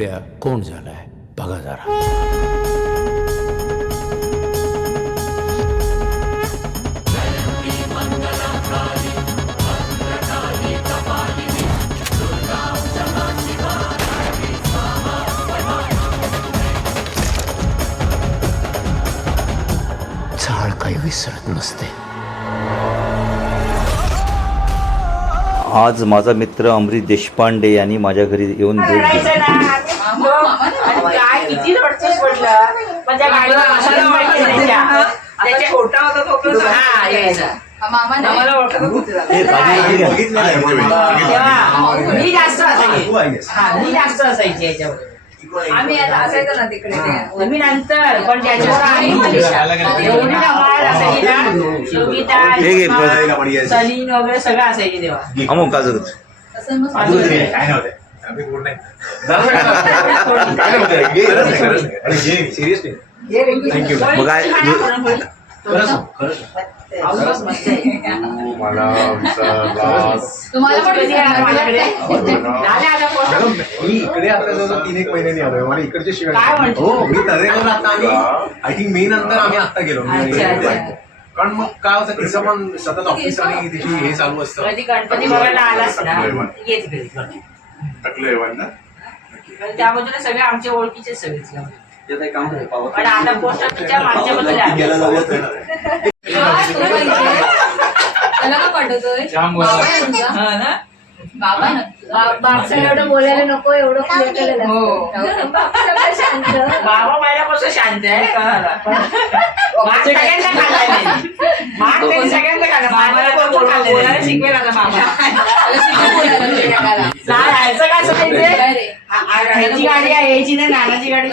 बेवड्या कोण झालाय? बघा जरा. झाड काही विसरत नसते. आज माझा मित्र अमरीश देशपांडे यांनी माझ्या घरी येऊन भेट दिली हा. आम्हाला ओळखत मी जास्त हा मी जास्त असायची याच्यावर आम्ही आता असायचो ना तिकडे. मी नंतर पण त्याच्यावर योगिता हे सलीन वगैरे सगळं असायची तेव्हा अमुक काजू सिरियसली Thank मग काय मला. तुम्हाला पण माझ्याकडे आता मी इकडे आता जवळ तीन एक महिन्यांनी आलोय. मला इकडचे शिवाय काय म्हणतो? हो मी आता आम्ही आय थिंक मे नंतर आम्ही आता गेलो. मी आणि अच्छा, अच्छा. बायको. कारण मग काय होतं तिचं पण सतत ऑफिस आणि तिची हे चालू असतं. कधी गणपती बघायला आलास ना? घरी त्या बाजूला सगळे आमच्या ओळखीचे सगळेच लावले. पण आता पोस्ट ऑफिसच्या माध्यमातून आले. त्याला का पाठवतोय बाबा आहे तुमचा? हा ना? बाबा ना बापसा एवढं बोलायला नको एवढं केलेलं हो. बापसा शांत बाबा पहिल्यापासून शांत आहे कळालं. खाल्लाय त्यांनी. त्यांनी खाल्ला. बोलायला शिकवेल आता. त्याला बोलायला लागले ह्याचं काय असं काय त्यांचे रे? आ- आ- ह्याची गाडी आहे ह्याची नाही नानाची गाडी